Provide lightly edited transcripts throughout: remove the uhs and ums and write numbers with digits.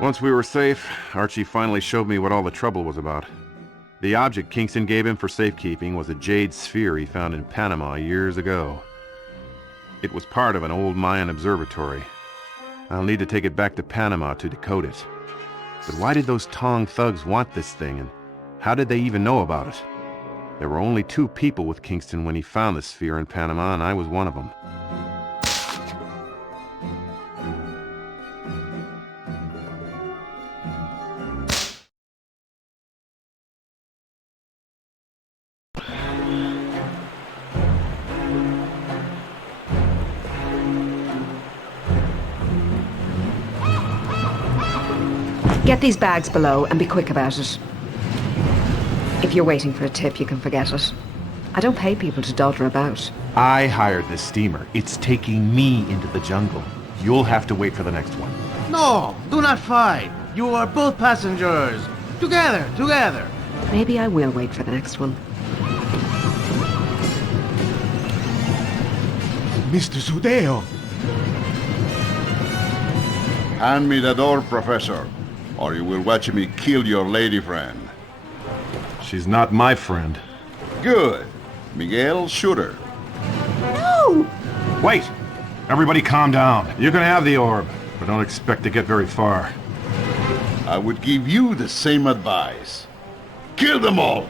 Once we were safe, Archie finally showed me what all the trouble was about. The object Kingston gave him for safekeeping was a jade sphere he found in Panama years ago. It was part of an old Mayan observatory. I'll need to take it back to Panama to decode it. But why did those Tong thugs want this thing, and how did they even know about it? There were only 2 people with Kingston when he found the sphere in Panama, and I was one of them. Get these bags below and be quick about it. If you're waiting for a tip, you can forget it. I don't pay people to dodder about. I hired this steamer. It's taking me into the jungle. You'll have to wait for the next one. No, do not fight. You are both passengers. Together, together. Maybe I will wait for the next one. Mr. Sudeo! Hand me the door, Professor, or you will watch me kill your lady friend. She's not my friend. Good. Miguel, shoot her. No! Wait! Everybody calm down. You can have the orb, but don't expect to get very far. I would give you the same advice. Kill them all!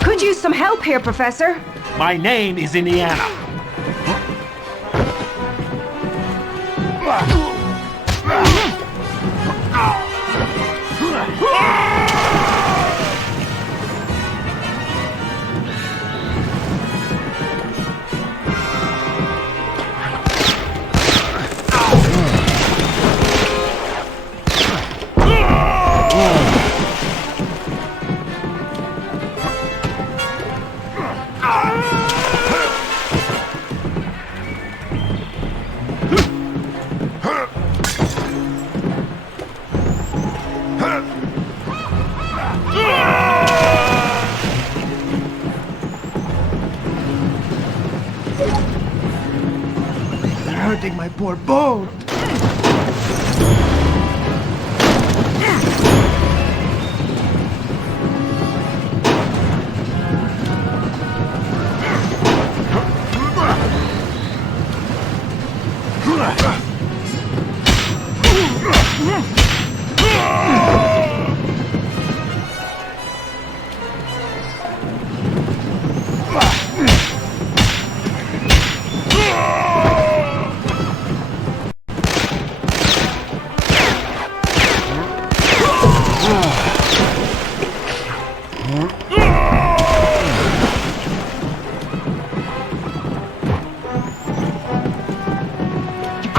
Could use some help here, Professor. My name is Indiana. They're hurting my poor boat!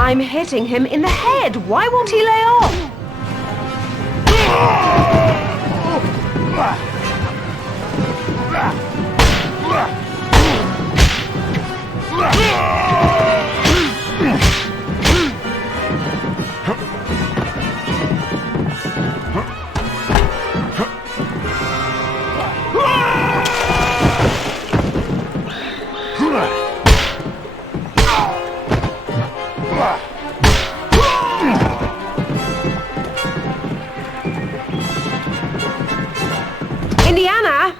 I'm hitting him in the head. Why won't he lay off? Indiana!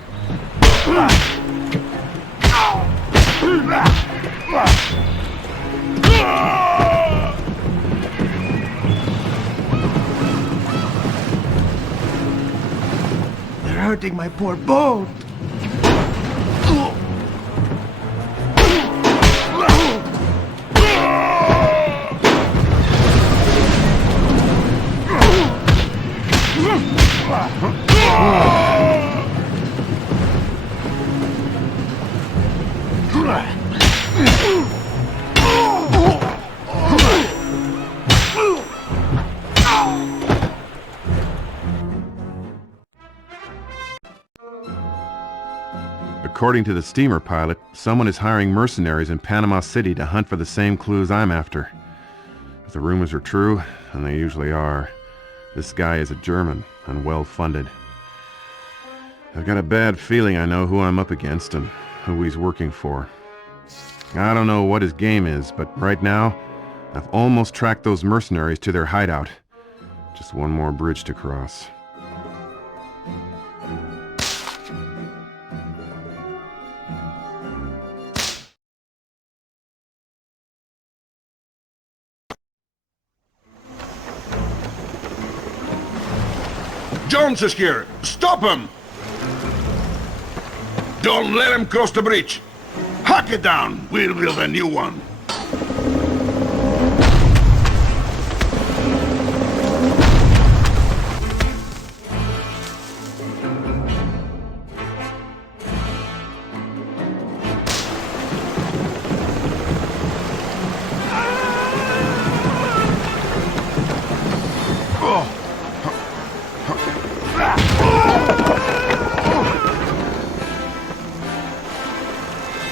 They're hurting my poor boat. According to the steamer pilot, someone is hiring mercenaries in Panama City to hunt for the same clues I'm after. If the rumors are true, and they usually are, this guy is a German and well-funded. I've got a bad feeling I know who I'm up against and who he's working for. I don't know what his game is, but right now, I've almost tracked those mercenaries to their hideout. Just one more bridge to cross. Jones is here! Stop him! Don't let him cross the bridge! Hack it down! We'll build a new one!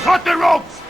Cut the ropes!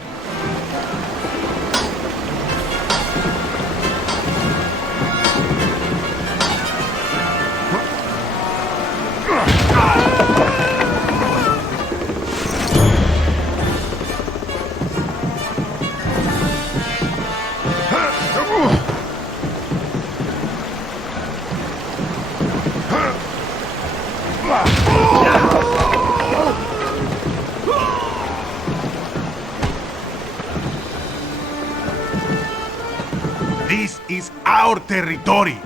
This is our territory.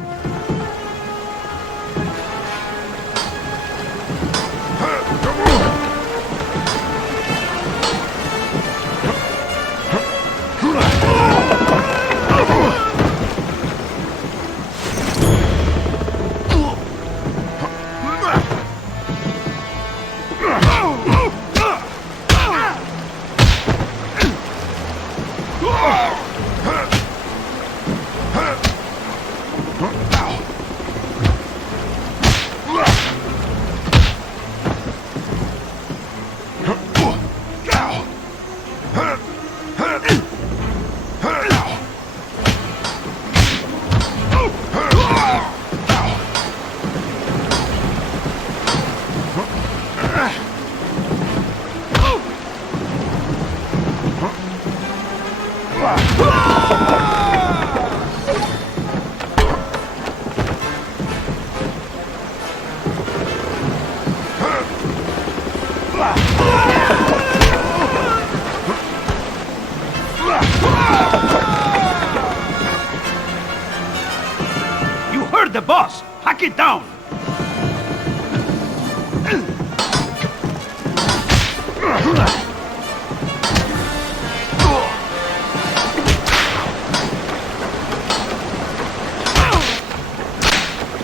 You heard the boss! Hack it down!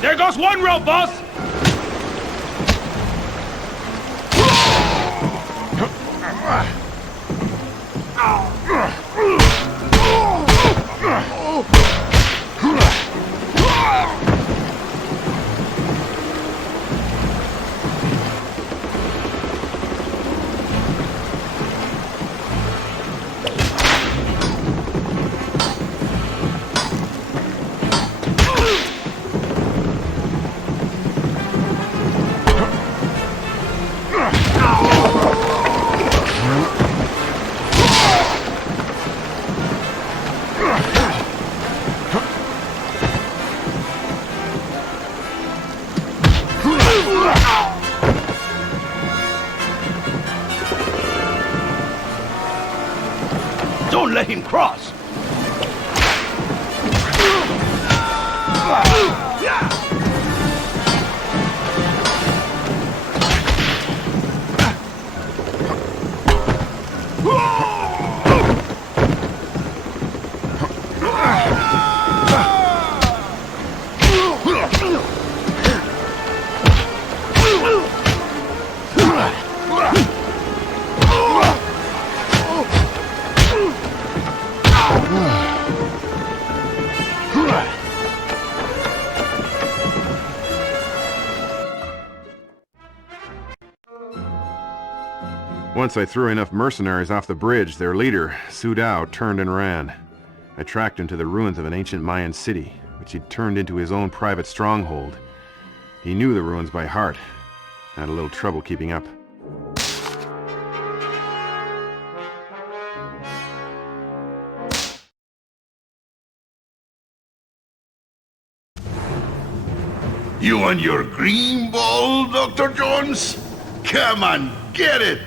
There goes one rope, boss! Once I threw enough mercenaries off the bridge, their leader, Sudao, turned and ran. I tracked him to the ruins of an ancient Mayan city, which he'd turned into his own private stronghold. He knew the ruins by heart. I had a little trouble keeping up. You and your green ball, Dr. Jones? Come on, get it!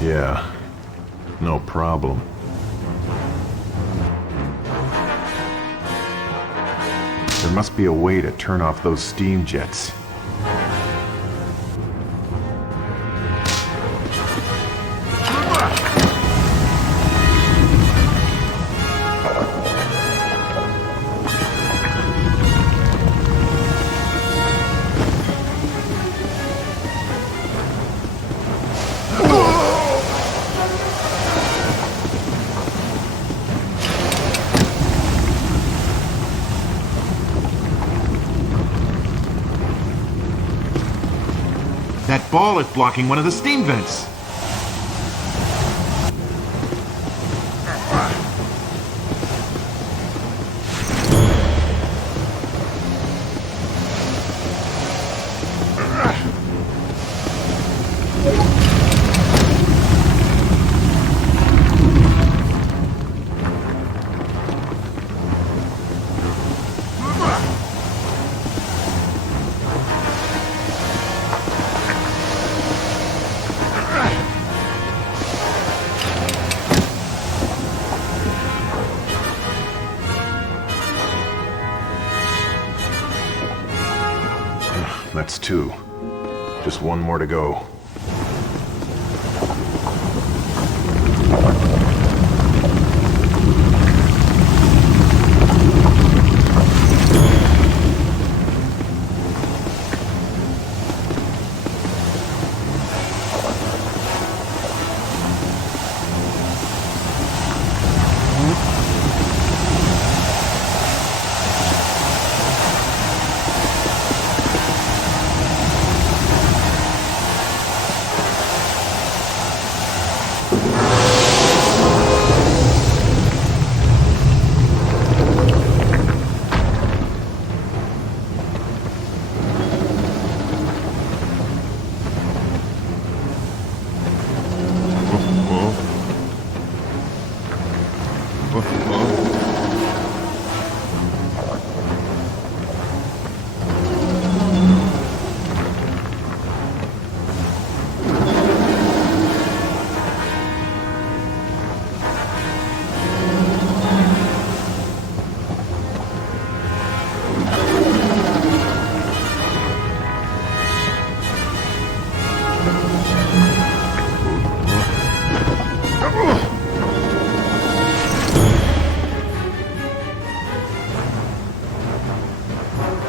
Yeah, no problem. There must be a way to turn off those steam jets. That ball is blocking one of the steam vents. That's two. Just one more to go.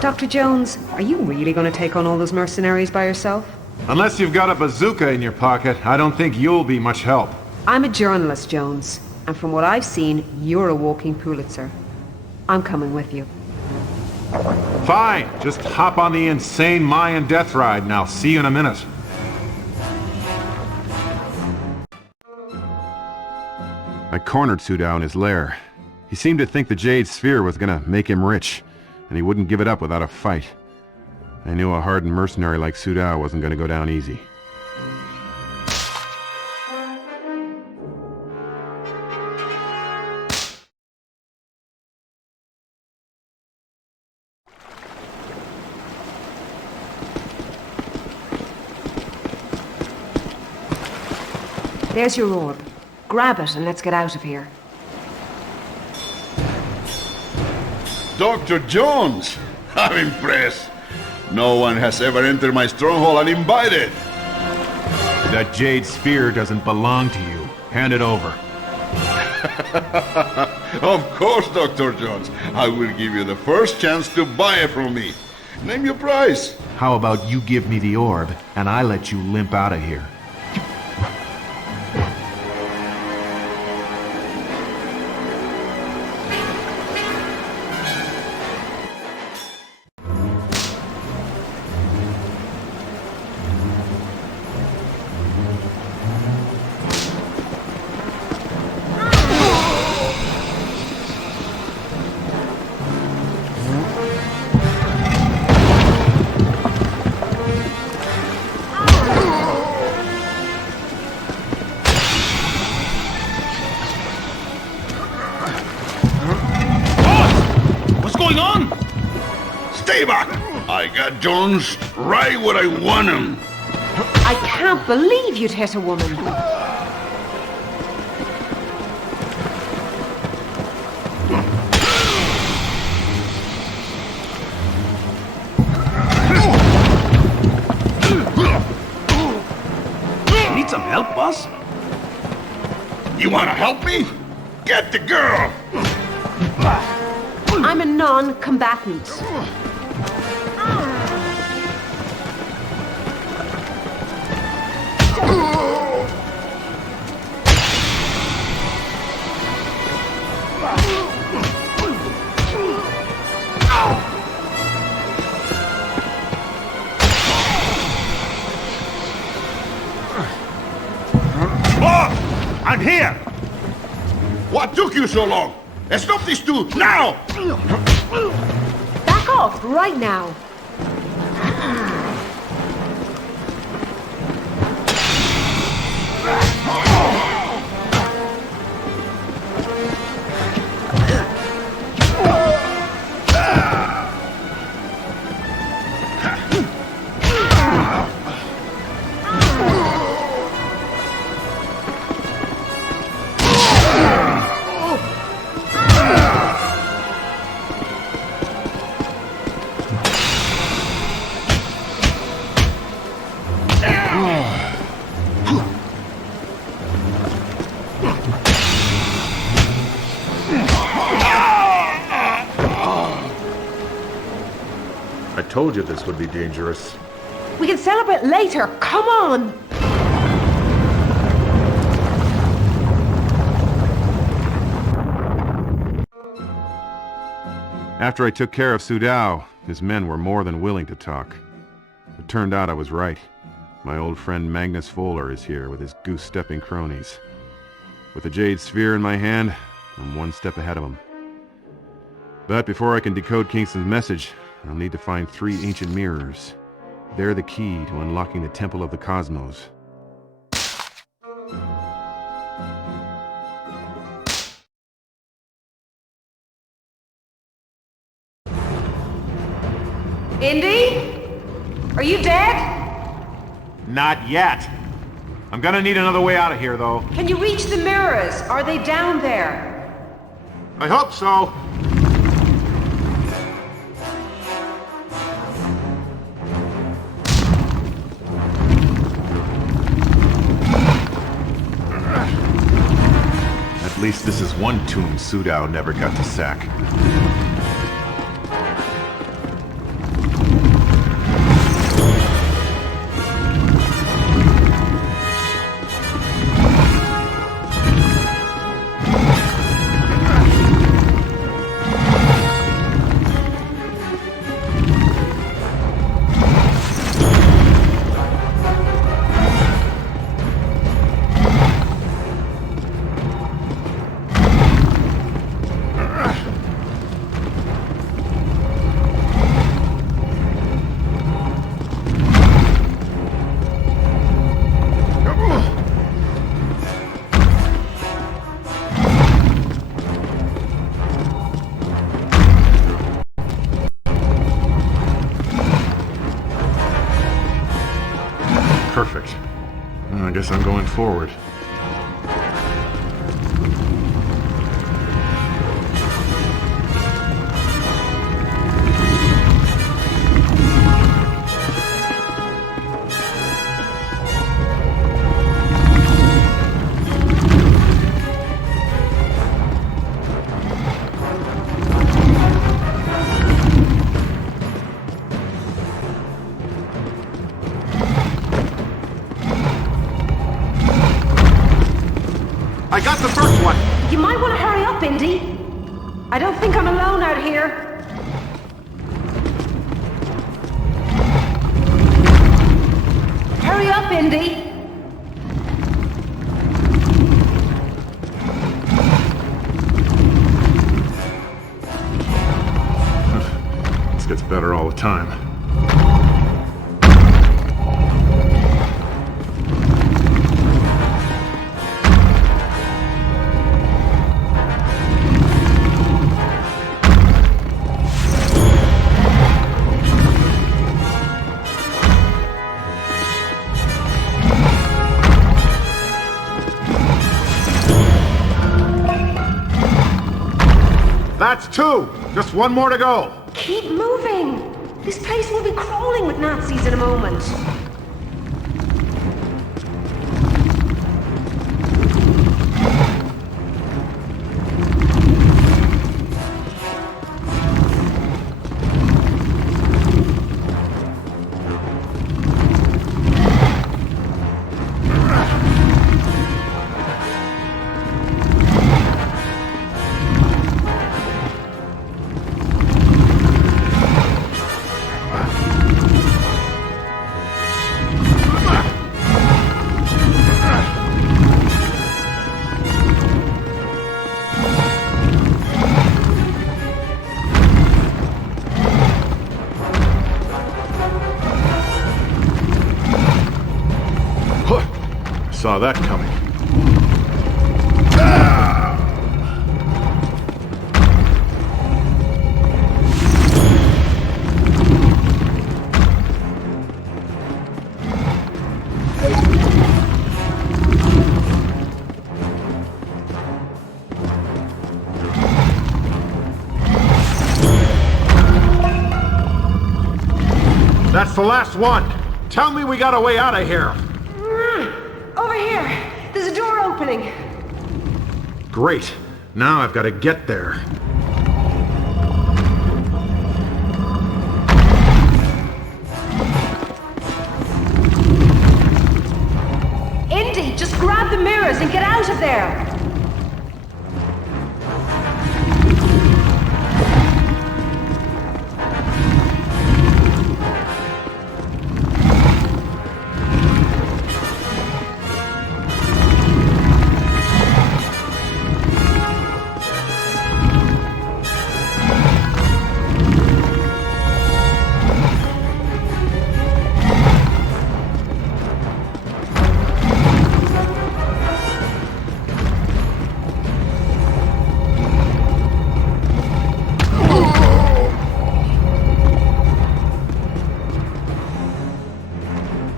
Dr. Jones, are you really going to take on all those mercenaries by yourself? Unless you've got a bazooka in your pocket, I don't think you'll be much help. I'm a journalist, Jones, and from what I've seen, you're a walking Pulitzer. I'm coming with you. Fine, just hop on the insane Mayan death ride and I'll see you in a minute. I cornered Sudao in his lair. He seemed to think the Jade Sphere was gonna make him rich, and he wouldn't give it up without a fight. I knew a hardened mercenary like Sudao wasn't gonna go down easy. There's your orb. Grab it and let's get out of here. Dr. Jones! I'm impressed. No one has ever entered my stronghold uninvited. That jade sphere doesn't belong to you. Hand it over. Of course, Dr. Jones. I will give you the first chance to buy it from me. Name your price. How about you give me the orb, and I let you limp out of here? What's going on? Stay back! I got Jones right where I want him. I can't believe you'd hit a woman. Need some help, boss? You want to help me? Get the girl! I'm a non-combatant. I'm here! What took you so long? Stop these two now! Back off right now. I told you this would be dangerous. We can celebrate later. Come on! After I took care of Sudao, his men were more than willing to talk. It turned out I was right. My old friend Magnus Fowler is here with his goose-stepping cronies. With the Jade Sphere in my hand, I'm one step ahead of him. But before I can decode Kingston's message, I'll need to find 3 ancient mirrors. They're the key to unlocking the Temple of the Cosmos. Indy? Are you dead? Not yet. I'm gonna need another way out of here, though. Can you reach the mirrors? Are they down there? I hope so. At least this is one tomb Sudao never got to sack. Perfect. I guess I'm going forward. Indy! I don't think I'm alone out here. Hurry up, Indy! This gets better all the time. That's 2! Just 1 more to go! Keep moving! This place will be crawling with Nazis in a moment. Saw that coming. That's the last one! Tell me we got a way out of here! Over here! There's a door opening! Great. Now I've got to get there. Indy, just grab the mirrors and get out of there!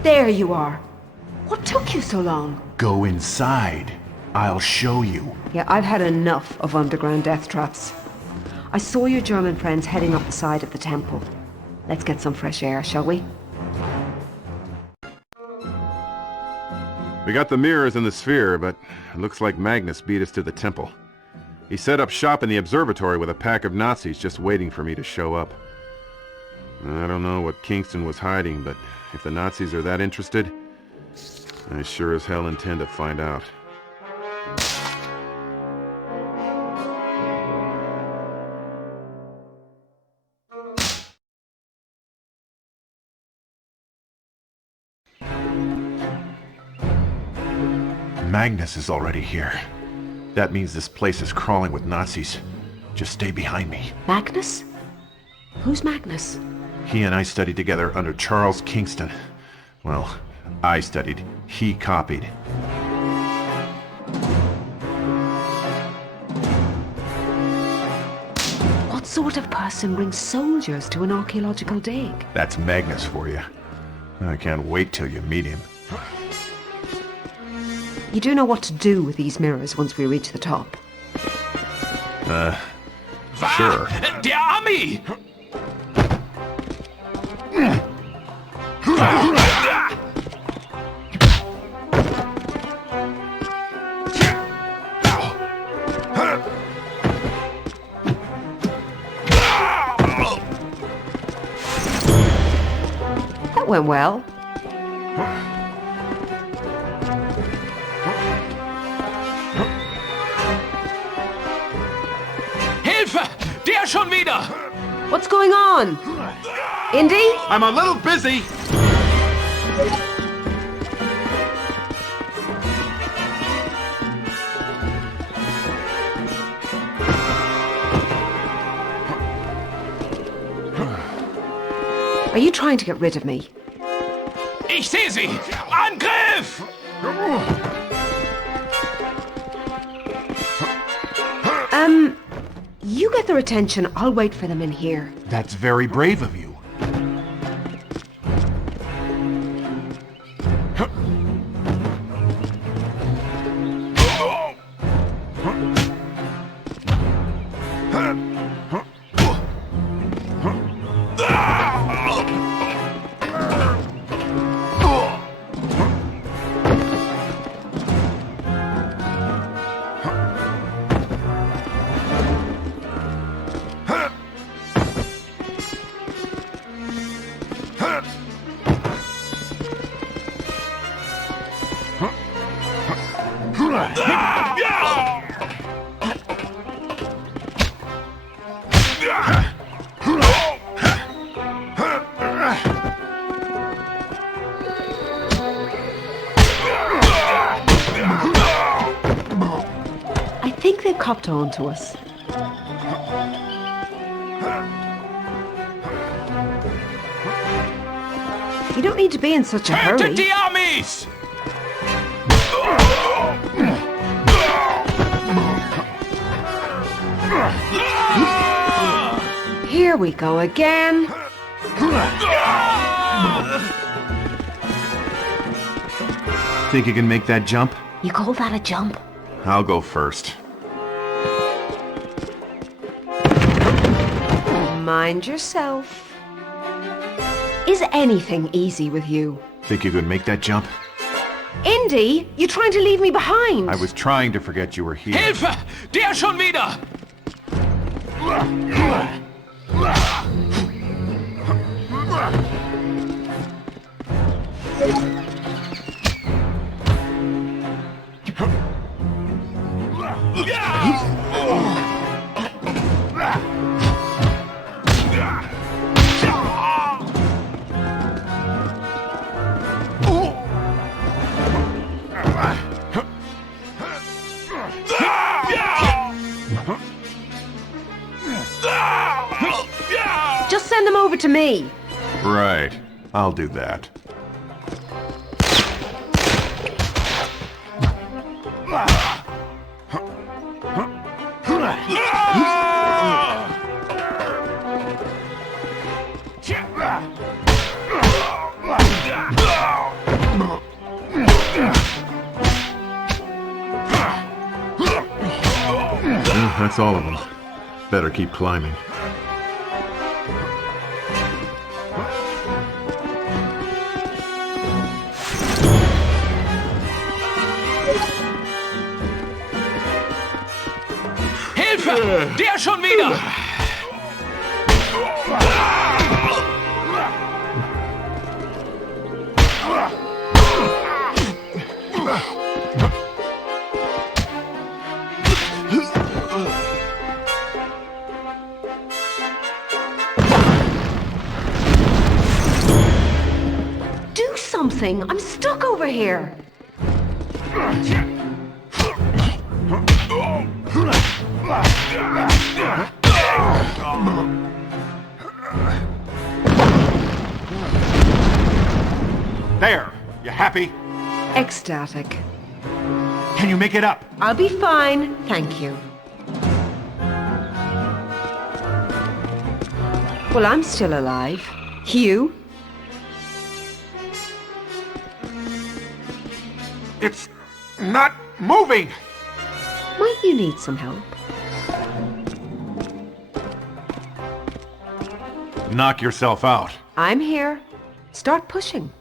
There you are. What took you so long? Go inside. I'll show you. Yeah, I've had enough of underground death traps. I saw your German friends heading up the side of the temple. Let's get some fresh air, shall we? We got the mirrors and the sphere, but it looks like Magnus beat us to the temple. He set up shop in the observatory with a pack of Nazis just waiting for me to show up. I don't know what Kingston was hiding, but if the Nazis are that interested, I sure as hell intend to find out. Magnus is already here. That means this place is crawling with Nazis. Just stay behind me. Magnus? Who's Magnus? He and I studied together under Charles Kingston. Well, I studied. He copied. What sort of person brings soldiers to an archaeological dig? That's Magnus for you. I can't wait till you meet him. You do know what to do with these mirrors once we reach the top. Sure. Der Ami! That went well. Der schon wieder! What's going on? Indy? I'm a little busy. Are you trying to get rid of me? Ich sehe sie! Angriff! You get their attention. I'll wait for them in here. That's very brave of you. I think they've copped on to us. You don't need to be in such a Tötet hurry. die Amis! Here we go again. Think you can make that jump? You call that a jump? I'll go first. Mind yourself. Is anything easy with you? Think you could make that jump? Indy, you trying to leave me behind? I was trying to forget you were here. Hilfe! Der schon wieder! Just send them over to me. Right. I'll do that. That's all of them. Better keep climbing. Hilfe! Der schon wieder! Do something. I'm stuck over here. There! You happy? Ecstatic. Can you make it up? I'll be fine, thank you. Well, I'm still alive. You? It's not moving! Might you need some help? Knock yourself out. I'm here. Start pushing.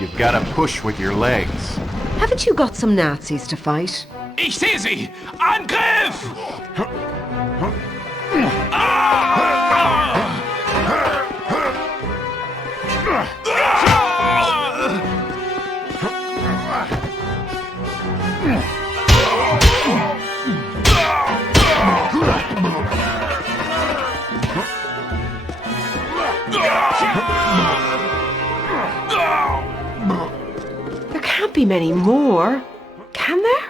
You've got to push with your legs. Haven't you got some Nazis to fight? Ich sehe sie! Angriff! There can't be many more, can there?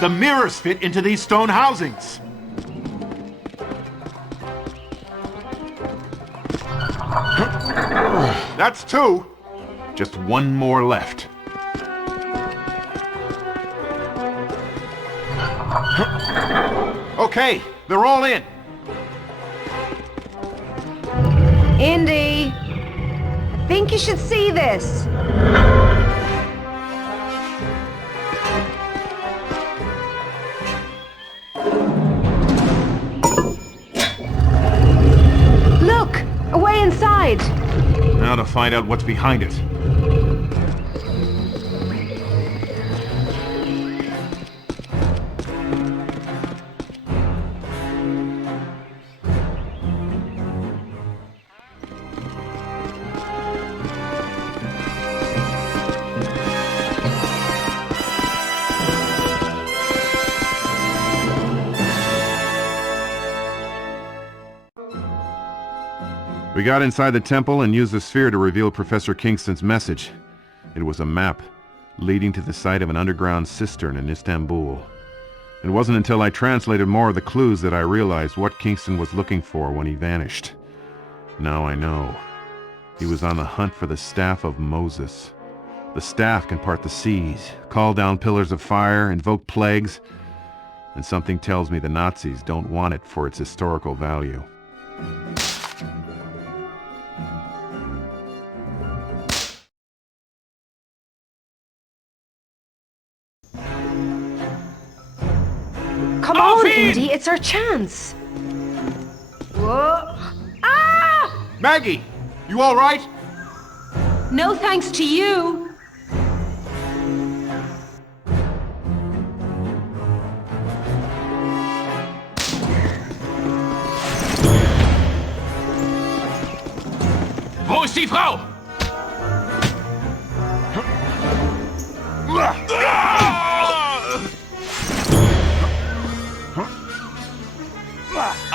The mirrors fit into these stone housings. That's two. Just one more left. Okay, they're all in. Indy, I think you should see this. Look, away inside. Now to find out what's behind it. We got inside the temple and used the sphere to reveal Professor Kingston's message. It was a map leading to the site of an underground cistern in Istanbul. It wasn't until I translated more of the clues that I realized what Kingston was looking for when he vanished. Now I know. He was on the hunt for the Staff of Moses. The staff can part the seas, call down pillars of fire, invoke plagues, and something tells me the Nazis don't want it for its historical value. Come on, Indy, it's our chance. Whoa. Ah! Maggie, you all right? No thanks to you. Wo ist die Frau?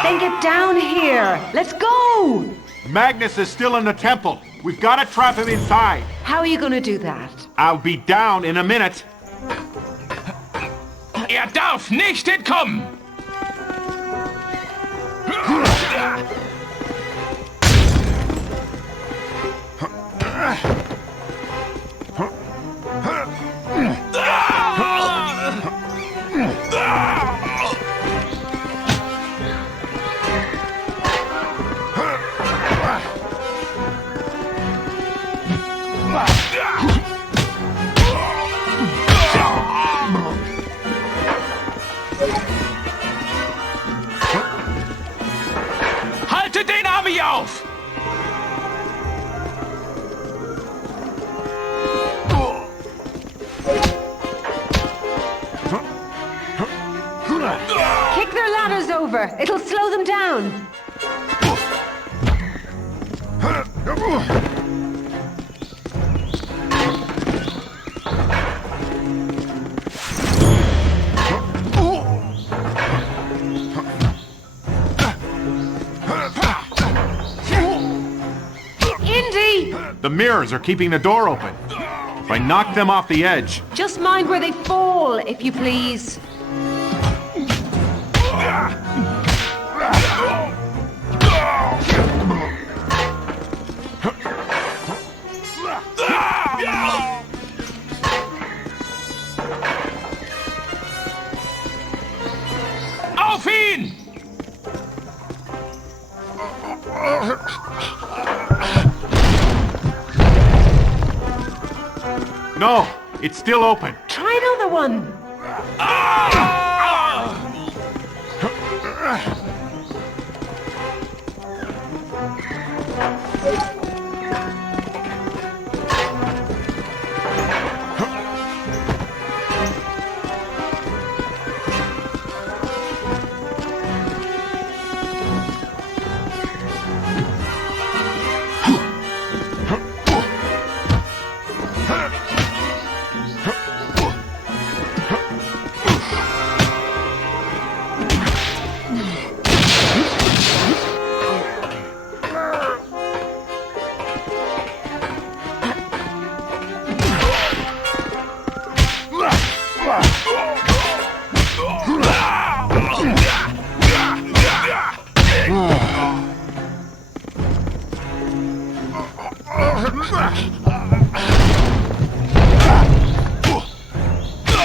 Then get down here. Let's go. Magnus is still in the temple. We've got to trap him inside. How are you going to do that? I'll be down in a minute. Darf nicht entkommen! Haltet den Army auf! Kick their ladders over. It'll slow them down. Indy! The mirrors are keeping the door open. If I knock them off the edge, Just mind where they fall, if you please. No, it's still open. Try another one.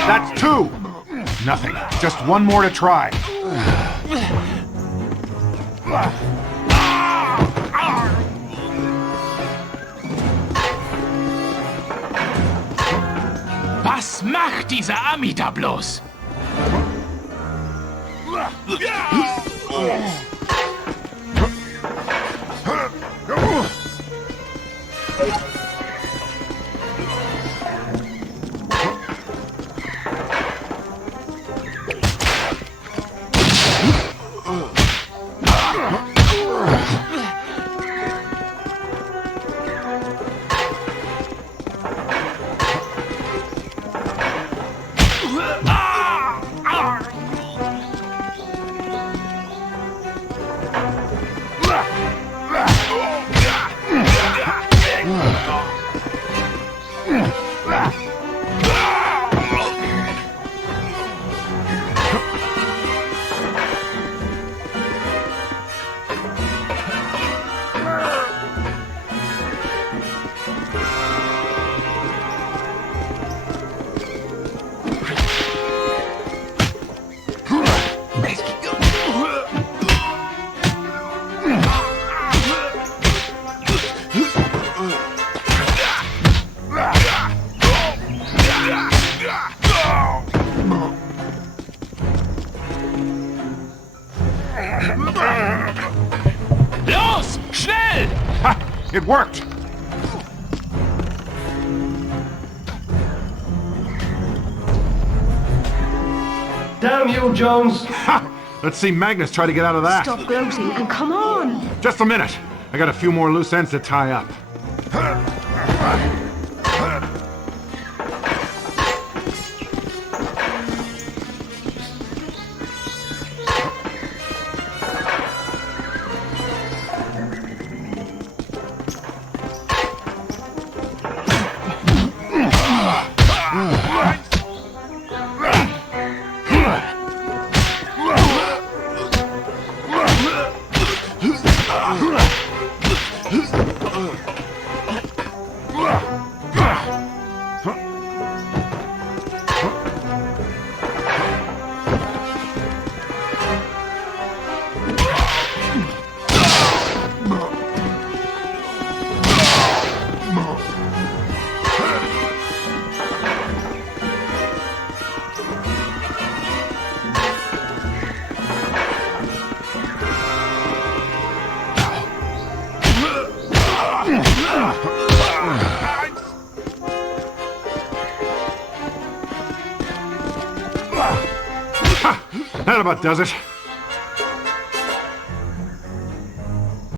That's two. Nothing. Just one more to try. Was macht dieser Ami da bloß? Los, schnell! Ha! It worked! Damn you, Jones! Ha! Let's see Magnus try to get out of that. Stop gloating and come on. Just a minute. I got a few more loose ends to tie up. That about does it.